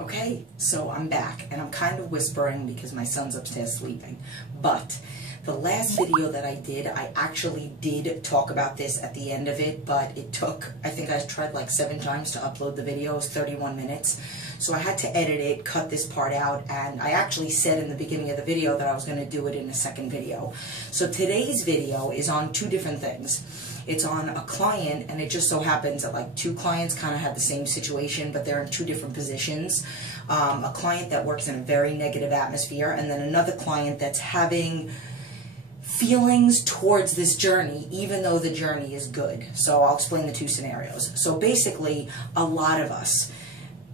Okay, so I'm back, and I'm kind of whispering because my son's upstairs sleeping, but the last video that I did, I actually did talk about this at the end of it, but it took, I think I tried like 7 times to upload the video. It was 31 minutes, so I had to edit it, cut this part out, and I actually said in the beginning of the video that I was going to do it in a second video. So today's video is on 2 different things. It's on a client, and it just so happens that like 2 clients kind of have the same situation, but they're in 2 different positions. A client that works in a very negative atmosphere, and then another client that's having feelings towards this journey, even though the journey is good. So I'll explain the 2 scenarios. So basically, a lot of us,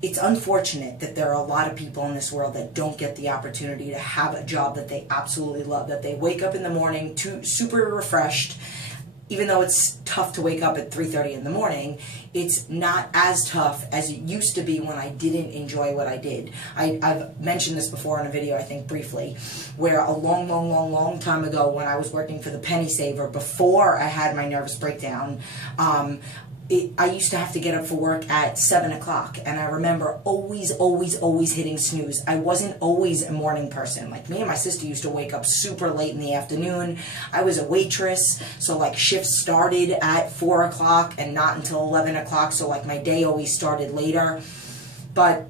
it's unfortunate that there are a lot of people in this world that don't get the opportunity to have a job that they absolutely love, that they wake up in the morning super refreshed. Even though it's tough to wake up at 3:30 in the morning, it's not as tough as it used to be when I didn't enjoy what I did. I've mentioned this before in a video, I think briefly, where a long time ago when I was working for the Penny Saver, before I had my nervous breakdown, I used to have to get up for work at 7 o'clock, and I remember always hitting snooze. I wasn't always a morning person. Like, me and my sister used to wake up super late in the afternoon. I was a waitress, so like shifts started at 4 o'clock and not until 11 o'clock, so like my day always started later. But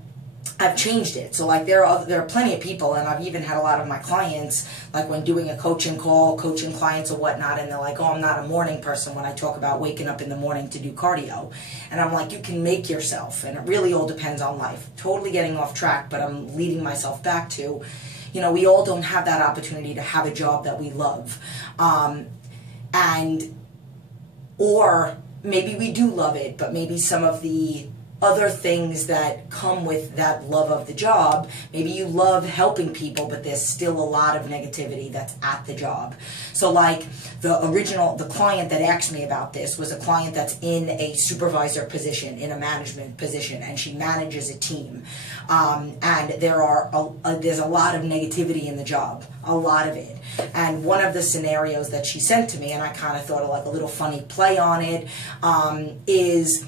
I've changed it. So like there are plenty of people, and I've even had a lot of my clients, like when doing a coaching call, coaching clients or whatnot, and they're like, oh, I'm not a morning person when I talk about waking up in the morning to do cardio. And I'm like, you can make yourself, and it really all depends on life. Totally getting off track, but I'm leading myself back to, you know, we all don't have that opportunity to have a job that we love. Or maybe we do love it, but maybe some of the other things that come with that love of the job, maybe you love helping people, but there's still a lot of negativity that's at the job. So like the client that asked me about this was a client that's in a supervisor position, in a management position, and she manages a team. And there's a lot of negativity in the job, a lot of it. And one of the scenarios that she sent to me, and I kind of thought of like a little funny play on it, is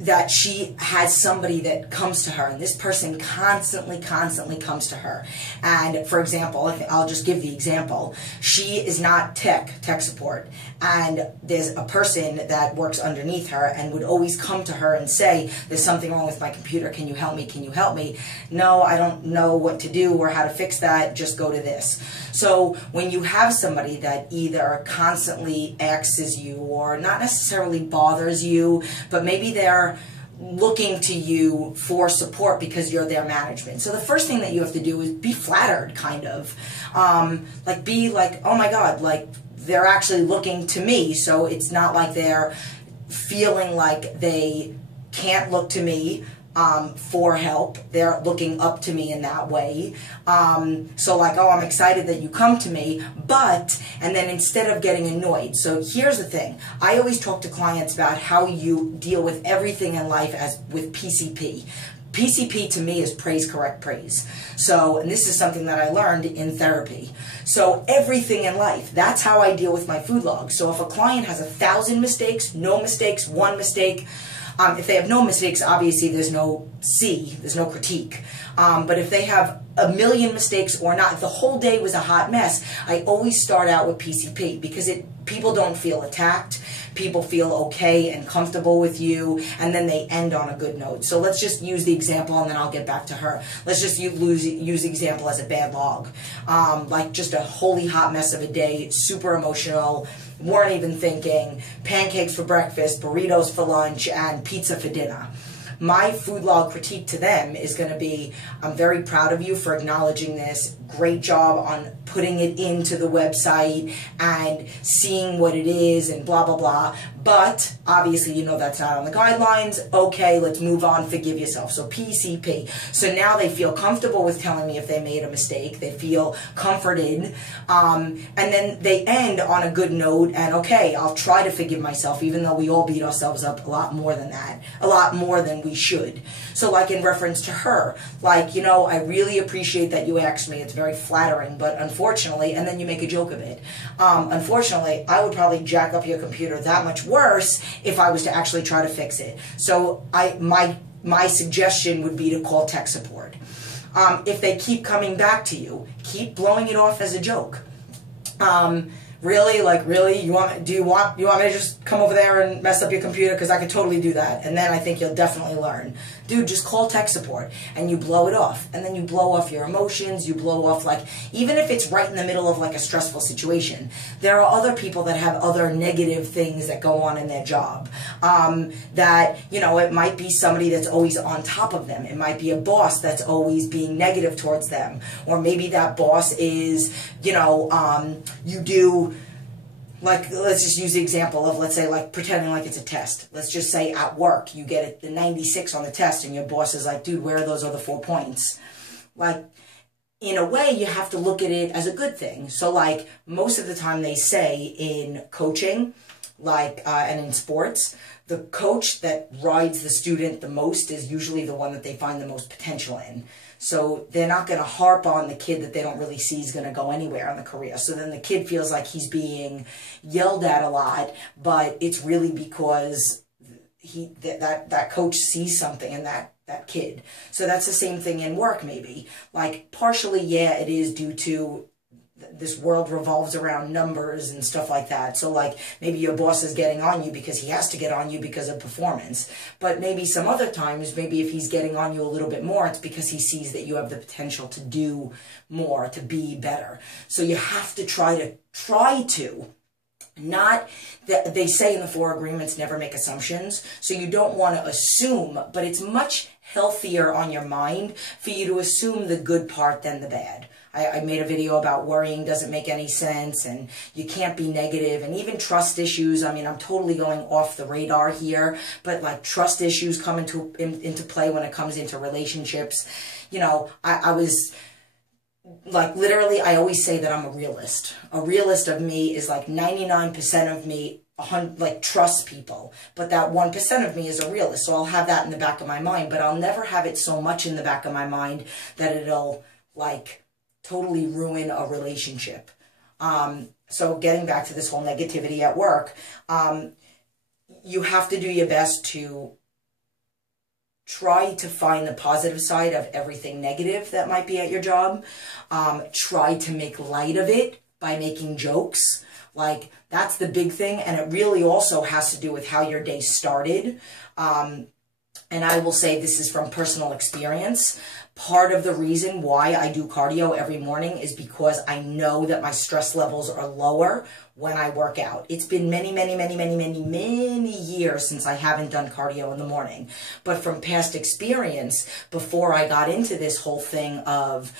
that she has somebody that comes to her, and this person constantly comes to her. And for example, I'll just give the example. She is not tech support, and there's a person that works underneath her and would always come to her and say, there's something wrong with my computer, can you help me, can you help me? No, I don't know what to do or how to fix that, just go to this. So when you have somebody that either constantly axes you or not necessarily bothers you, but maybe they're looking to you for support because you're their management. So the first thing that you have to do is be flattered, kind of. Like, be like, oh my God, like, they're actually looking to me, so it's not like they're feeling like they can't look to me for help. They're looking up to me in that way. So like, oh, I'm excited that you come to me, and then instead of getting annoyed. So here's the thing. I always talk to clients about how you deal with everything in life as with PCP. PCP to me is praise, correct, praise. So, and this is something that I learned in therapy. So everything in life, that's how I deal with my food log. So if a client has 1,000 mistakes, no mistakes, 1 mistake, if they have no mistakes, obviously there's no critique. But if they have 1,000,000 mistakes or not, if the whole day was a hot mess, I always start out with PCP because people don't feel attacked. People feel okay and comfortable with you, and then they end on a good note. So let's just use the example, and then I'll get back to her. Let's just use the example as a bad log. Like just a holy hot mess of a day, super emotional, weren't even thinking, pancakes for breakfast, burritos for lunch, and pizza for dinner. My food log critique to them is going to be, I'm very proud of you for acknowledging this. Great job on putting it into the website and seeing what it is and blah, blah, blah. But obviously, you know that's not on the guidelines. Okay, let's move on. Forgive yourself. So PCP. So now they feel comfortable with telling me if they made a mistake. They feel comforted. And then they end on a good note. And okay, I'll try to forgive myself, even though we all beat ourselves up a lot more than that. A lot more than we should. So like in reference to her, like, you know, I really appreciate that you asked me. It's very flattering, but unfortunately, and then you make a joke of it. Unfortunately, I would probably jack up your computer that much worse if I was to actually try to fix it. So my suggestion would be to call tech support. If they keep coming back to you, keep blowing it off as a joke. Really, like, really, you want me to just come over there and mess up your computer? Because I could totally do that. And then I think you'll definitely learn. Dude, just call tech support and you blow it off. And then you blow off your emotions. You blow off, like, even if it's right in the middle of, like, a stressful situation, there are other people that have other negative things that go on in their job. That, you know, it might be somebody that's always on top of them. It might be a boss that's always being negative towards them. Or maybe that boss is, you know, you do, like, let's just use the example of, let's say, like, pretending like it's a test. Let's just say at work, you get the 96 on the test and your boss is like, dude, where are those other 4 points? Like, in a way, you have to look at it as a good thing. So, like, most of the time they say in coaching, like, and in sports, the coach that rides the student the most is usually the one that they find the most potential in. So they're not going to harp on the kid that they don't really see is going to go anywhere in the career. So then the kid feels like he's being yelled at a lot, but it's really because that coach sees something in that kid. So that's the same thing in work, maybe. Like, partially, yeah, it is due to this world revolves around numbers and stuff like that. So, like, maybe your boss is getting on you because he has to get on you because of performance. But maybe some other times, maybe if he's getting on you a little bit more, it's because he sees that you have the potential to do more, to be better. So you have to try to not that they say in the 4 agreements, never make assumptions. So you don't want to assume, but it's much healthier on your mind for you to assume the good part than the bad. I made a video about worrying doesn't make any sense, and you can't be negative, and even trust issues. I mean, I'm totally going off the radar here, but like trust issues come into play when it comes into relationships. You know, I was like, literally, I always say that I'm a realist. A realist of me is like 99% of me like trusts people, but that 1% of me is a realist. So I'll have that in the back of my mind, but I'll never have it so much in the back of my mind that it'll like totally ruin a relationship. So getting back to this whole negativity at work, you have to do your best to try to find the positive side of everything negative that might be at your job. Try to make light of it by making jokes. Like, that's the big thing, and it really also has to do with how your day started. And I will say this is from personal experience. Part of the reason why I do cardio every morning is because I know that my stress levels are lower when I work out. It's been many years since I haven't done cardio in the morning. But from past experience, before I got into this whole thing of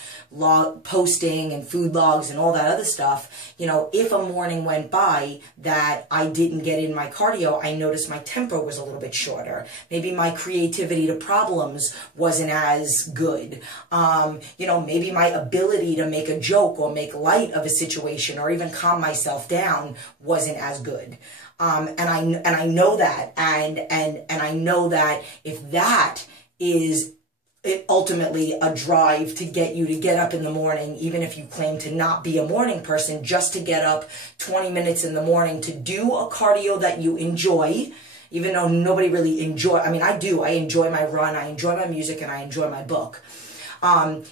posting and food logs and all that other stuff, you know, if a morning went by that I didn't get in my cardio, I noticed my tempo was a little bit shorter. Maybe my creativity to problems wasn't as good. You know, maybe my ability to make a joke or make light of a situation or even calm myself down wasn't as good. And I know that, and I know that if that is ultimately a drive to get you to get up in the morning, even if you claim to not be a morning person, just to get up 20 minutes in the morning to do a cardio that you enjoy, even though nobody really I mean, I do. I enjoy my run, I enjoy my music, and I enjoy my book.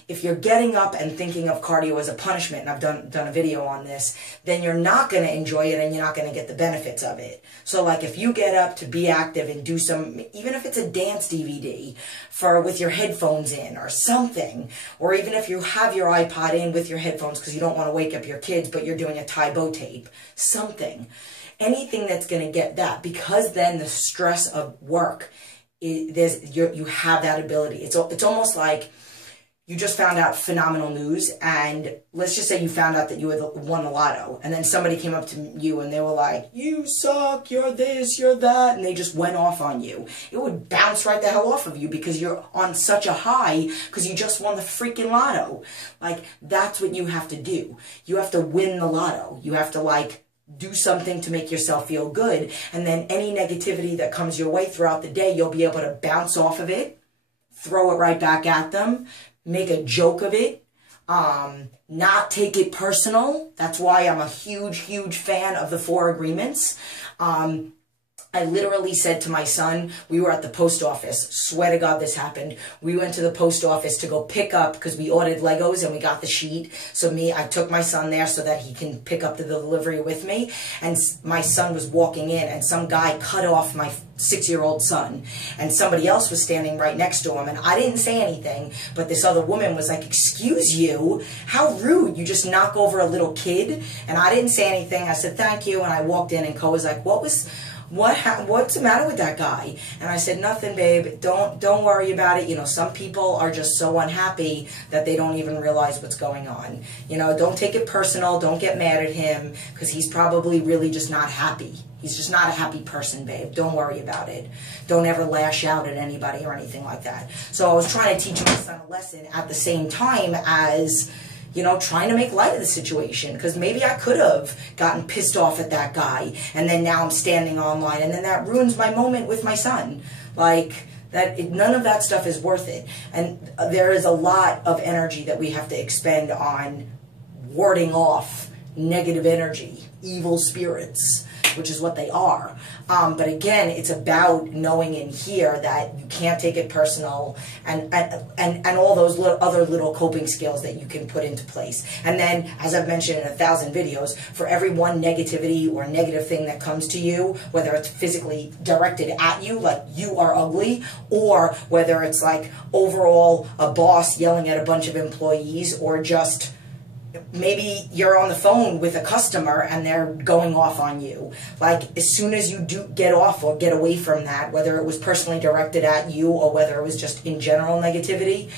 If you're getting up and thinking of cardio as a punishment, and I've done a video on this, then you're not going to enjoy it and you're not going to get the benefits of it. So like if you get up to be active and do some, even if it's a dance DVD with your headphones in or something, or even if you have your iPod in with your headphones because you don't want to wake up your kids, but you're doing a Taebo tape, something, anything that's going to get that, because then the stress of work, you have that ability. It's almost like you just found out phenomenal news, and let's just say you found out that you had won the lotto, and then somebody came up to you and they were like, you suck, you're this, you're that, and they just went off on you. It would bounce right the hell off of you because you're on such a high because you just won the freaking lotto. Like, that's what you have to do. You have to win the lotto. You have to, like, do something to make yourself feel good, and then any negativity that comes your way throughout the day, you'll be able to bounce off of it, throw it right back at them, make a joke of it, not take it personal. That's why I'm a huge fan of the 4 agreements. I literally said to my son, we were at the post office, swear to God this happened. We went to the post office to go pick up, because we ordered Legos and we got the sheet. So I took my son there so that he can pick up the delivery with me. And my son was walking in and some guy cut off my 6-year-old son. And somebody else was standing right next to him. And I didn't say anything, but this other woman was like, excuse you, how rude, you just knock over a little kid. And I didn't say anything. I said, thank you. And I walked in and Co was like, what's the matter with that guy? And I said, nothing, babe. Don't worry about it. You know, some people are just so unhappy that they don't even realize what's going on. You know, don't take it personal. Don't get mad at him, because he's probably really just not happy. He's just not a happy person, babe. Don't worry about it. Don't ever lash out at anybody or anything like that. So I was trying to teach my son a lesson at the same time as, you know, trying to make light of the situation, because maybe I could have gotten pissed off at that guy, and then now I'm standing online, and then that ruins my moment with my son. Like, none of that stuff is worth it. And there is a lot of energy that we have to expend on warding off negative energy, evil spirits, which is what they are. But again, it's about knowing in here that you can't take it personal, and all those other little coping skills that you can put into place. And then, as I've mentioned in 1,000 videos, for every one negativity or negative thing that comes to you, whether it's physically directed at you, like you are ugly, or whether it's like overall a boss yelling at a bunch of employees, or just maybe you're on the phone with a customer and they're going off on you. Like, as soon as you do get off or get away from that, whether it was personally directed at you or whether it was just in general negativity,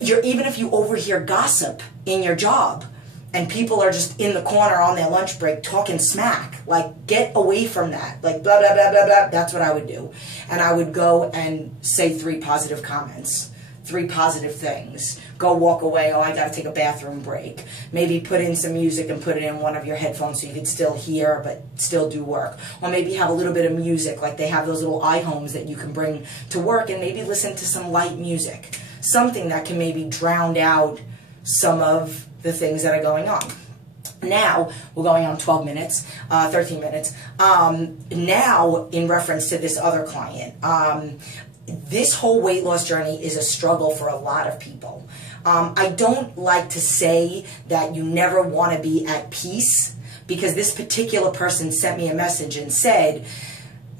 even if you overhear gossip in your job and people are just in the corner on their lunch break talking smack, like, get away from that. Like, blah, blah, blah, blah, blah. That's what I would do. And I would go and say 3 positive comments. 3 positive things. Go walk away. Oh, I got to take a bathroom break. Maybe put in some music and put it in one of your headphones so you can still hear but still do work. Or maybe have a little bit of music, like they have those little iHomes that you can bring to work, and maybe listen to some light music. Something that can maybe drown out some of the things that are going on. Now, we're going on 12 minutes, 13 minutes. Now, in reference to this other client, this whole weight loss journey is a struggle for a lot of people. I don't like to say that you never want to be at peace, because this particular person sent me a message and said,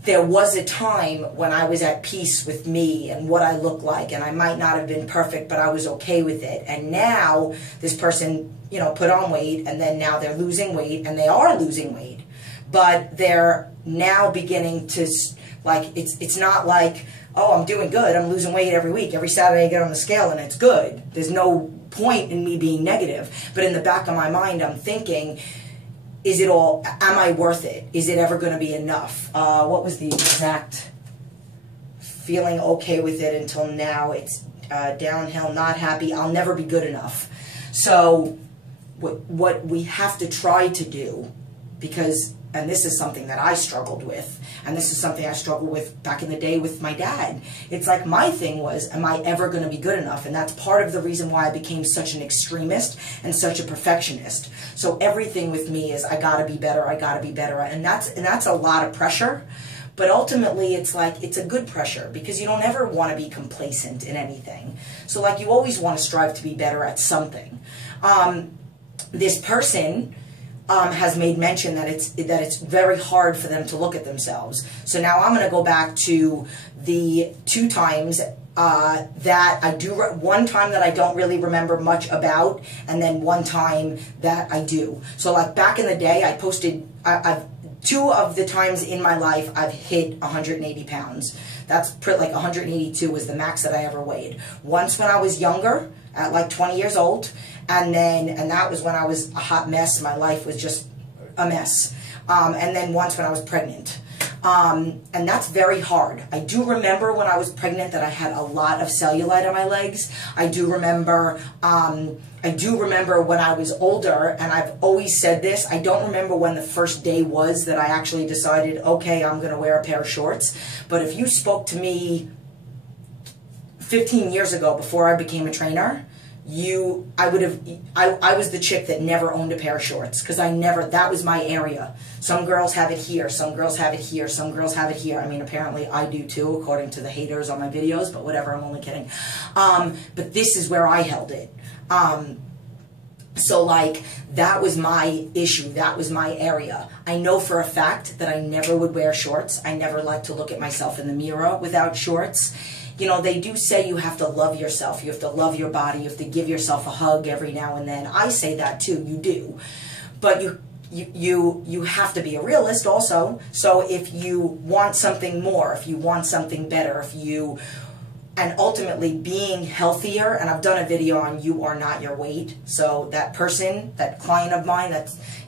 there was a time when I was at peace with me and what I look like, and I might not have been perfect, but I was okay with it. And now this person, you know, put on weight, and then now they're losing weight, and they are losing weight, but they're now beginning to, like, it's not like, oh, I'm doing good, I'm losing weight every week. Every Saturday I get on the scale and it's good. There's no point in me being negative. But in the back of my mind, I'm thinking, am I worth it? Is it ever going to be enough? What was the exact feeling? Okay with it until now. It's downhill, not happy. I'll never be good enough. So what we have to try to do, because, and this is something that I struggled with, and this is something I struggled with back in the day with my dad. It's like, my thing was, am I ever going to be good enough? And that's part of the reason why I became such an extremist and such a perfectionist. So everything with me is, I gotta be better, I gotta be better. And that's a lot of pressure. But ultimately, it's like, it's a good pressure, because you don't ever want to be complacent in anything. So like, you always want to strive to be better at something. This person has made mention that it's very hard for them to look at themselves. So now I'm going to go back to the 2 times that I do, one time that I don't really remember much about, and then one time that I do. So like back in the day, I posted, I've 2 of the times in my life I've hit 180 pounds. That's like 182 was the max that I ever weighed. Once when I was younger, at like 20 years old, and that was when I was a hot mess. My life was just a mess. And then once when I was pregnant. And that's very hard. I do remember when I was pregnant that I had a lot of cellulite on my legs. I do remember when I was older, and I've always said this, I don't remember when the first day was that I actually decided, okay, I'm going to wear a pair of shorts. But if you spoke to me 15 years ago, before I became a trainer, I was the chick that never owned a pair of shorts, because that was my area. Some girls have it here, some girls have it here, some girls have it here. I mean, apparently I do too, according to the haters on my videos, but whatever, I'm only kidding. But this is where I held it. So like, that was my issue, that was my area. I know for a fact that I never would wear shorts. I never liked to look at myself in the mirror without shorts. You know, they do say you have to love yourself, you have to love your body, you have to give yourself a hug every now and then. I say that too, you do. But you have to be a realist also. So if you want something more, if you want something better, and ultimately being healthier, and I've done a video on You Are Not Your Weight. So that person, that client of mine,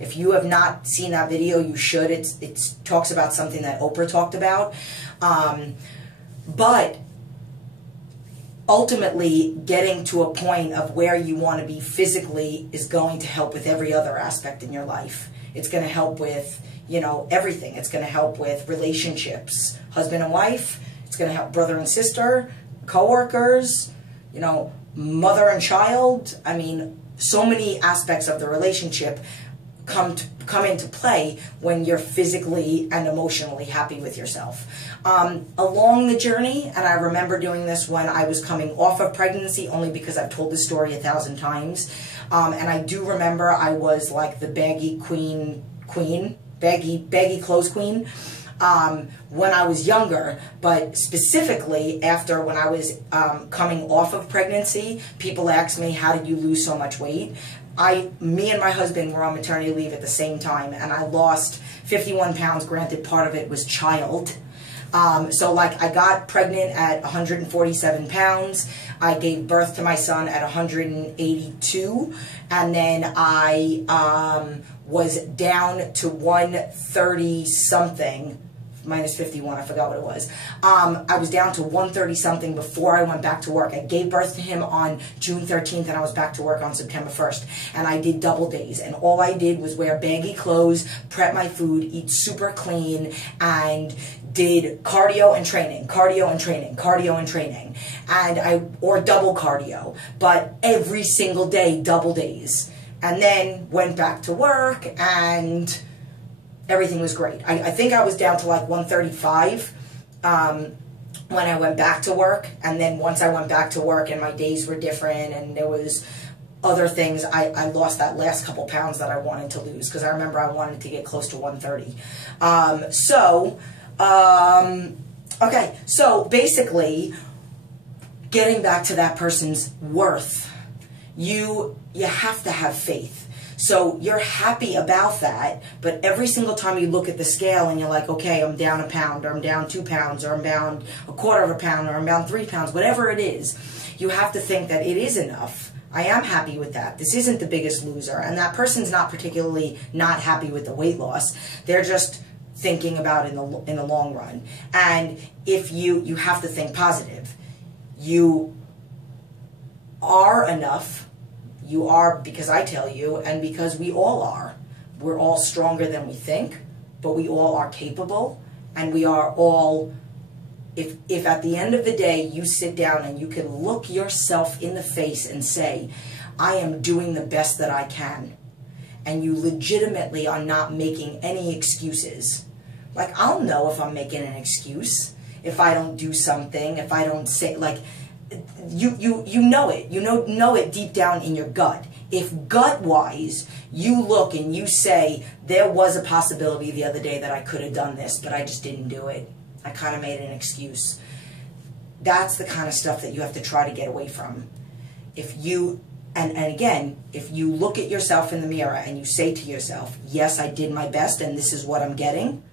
if you have not seen that video, you should. It talks about something that Oprah talked about. But ultimately, getting to a point of where you want to be physically is going to help with every other aspect in your life. It's going to help with, you know, everything. It's going to help with relationships, husband and wife. It's going to help brother and sister, co-workers, you know, mother and child. I mean, so many aspects of the relationship come into play when you're physically and emotionally happy with yourself. Along the journey, and I remember doing this when I was coming off of pregnancy, only because I've told this story 1,000 times, and I do remember I was like the baggy baggy clothes queen, when I was younger, but specifically after when I was coming off of pregnancy, people asked me, how did you lose so much weight? Me and my husband were on maternity leave at the same time, and I lost 51 pounds. Granted, part of it was child. So like, I got pregnant at 147 pounds. I gave birth to my son at 182, and then I was down to 130 something, minus 51, I forgot what it was. I was down to 130 something before I went back to work. I gave birth to him on June 13th, and I was back to work on September 1st. And I did double days, and all I did was wear baggy clothes, prep my food, eat super clean, and did cardio and training, cardio and training, cardio and training, or double cardio, but every single day, double days. And then went back to work, and everything was great. I think I was down to like 135 when I went back to work. And then once I went back to work and my days were different and there was other things, I lost that last couple pounds that I wanted to lose, because I remember I wanted to get close to 130. Okay, so basically, getting back to that person's worth, you have to have faith. So you're happy about that, but every single time you look at the scale and you're like, okay, I'm down a pound, or I'm down 2 pounds, or I'm down a quarter of a pound, or I'm down 3 pounds, whatever it is, you have to think that it is enough. I am happy with that. This isn't the biggest loser, and that person's not particularly not happy with the weight loss. They're just thinking about it in the long run. And if you have to think positive. You are enough. You are, because I tell you, and because we all are. We're all stronger than we think, but we all are capable, and we are all, if at the end of the day you sit down and you can look yourself in the face and say, I am doing the best that I can, and you legitimately are not making any excuses. Like, I'll know if I'm making an excuse, if I don't do something, if I don't say, like, you know it. You know it deep down in your gut. If gut-wise, you look and you say, there was a possibility the other day that I could have done this, but I just didn't do it. I kind of made an excuse. That's the kind of stuff that you have to try to get away from. If you, and again, if you look at yourself in the mirror and you say to yourself, yes, I did my best and this is what I'm getting,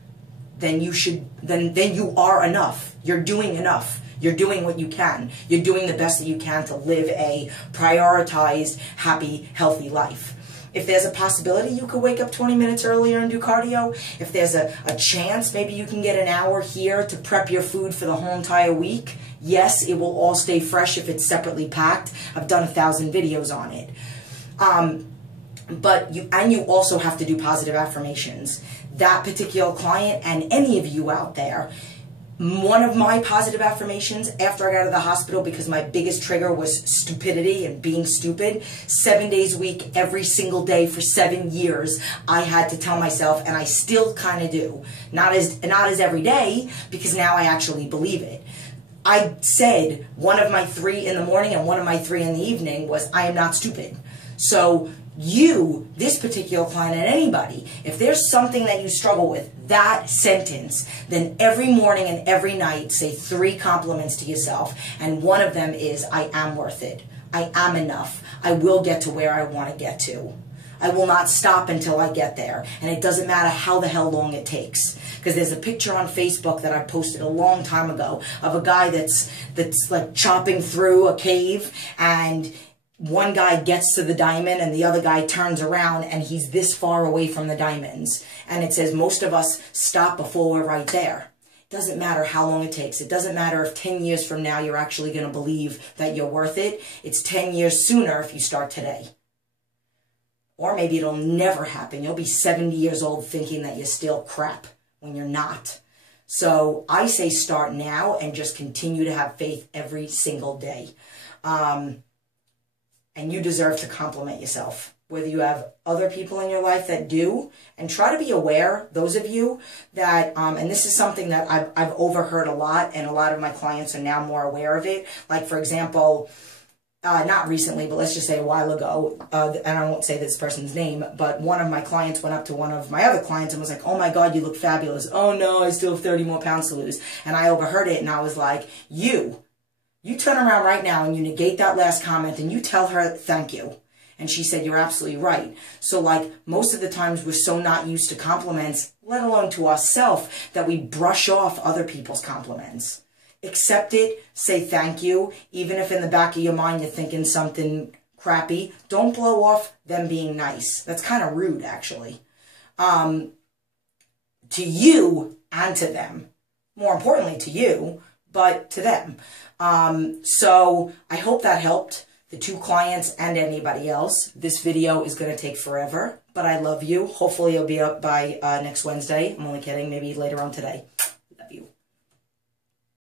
then you should, then you are enough. You're doing enough. You're doing what you can. You're doing the best that you can to live a prioritized, happy, healthy life. If there's a possibility you could wake up 20 minutes earlier and do cardio, if there's a chance maybe you can get an hour here to prep your food for the whole entire week, yes, it will all stay fresh if it's separately packed. I've done 1,000 videos on it. But you also have to do positive affirmations. That particular client and any of you out there, One of my positive affirmations after I got out of the hospital, because my biggest trigger was stupidity and being stupid, 7 days a week, every single day for 7 years, I had to tell myself, and I still kind of do, not as every day, because now I actually believe it. I said one of my 3 in the morning and one of my 3 in the evening was, I am not stupid. So you, this particular client, and anybody, if there's something that you struggle with, that sentence, then every morning and every night say 3 compliments to yourself, and one of them is, I am worth it. I am enough. I will get to where I want to get to. I will not stop until I get there, and it doesn't matter how the hell long it takes. Because there's a picture on Facebook that I posted a long time ago of a guy that's like chopping through a cave, and one guy gets to the diamond and the other guy turns around and he's this far away from the diamonds. And it says most of us stop before we're right there. It doesn't matter how long it takes. It doesn't matter if 10 years from now you're actually going to believe that you're worth it. It's 10 years sooner if you start today. Or maybe it'll never happen. You'll be 70 years old thinking that you're still crap when you're not. So I say start now and just continue to have faith every single day. And you deserve to compliment yourself, whether you have other people in your life that do, and try to be aware, those of you that, and this is something that I've overheard a lot, and a lot of my clients are now more aware of it. Like, for example, not recently, but let's just say a while ago, and I won't say this person's name, but one of my clients went up to one of my other clients and was like, oh my God, you look fabulous. Oh no, I still have 30 more pounds to lose. And I overheard it and I was like, you turn around right now and you negate that last comment and you tell her thank you. And she said, you're absolutely right. So like most of the times we're so not used to compliments, let alone to ourselves, that we brush off other people's compliments. Accept it, say thank you, even if in the back of your mind you're thinking something crappy. Don't blow off them being nice. That's kind of rude, actually. To you and to them. More importantly, to you, but to them. So I hope that helped the 2 clients and anybody else. This video is going to take forever, but I love you. Hopefully it'll be up by next Wednesday. I'm only kidding, maybe later on today.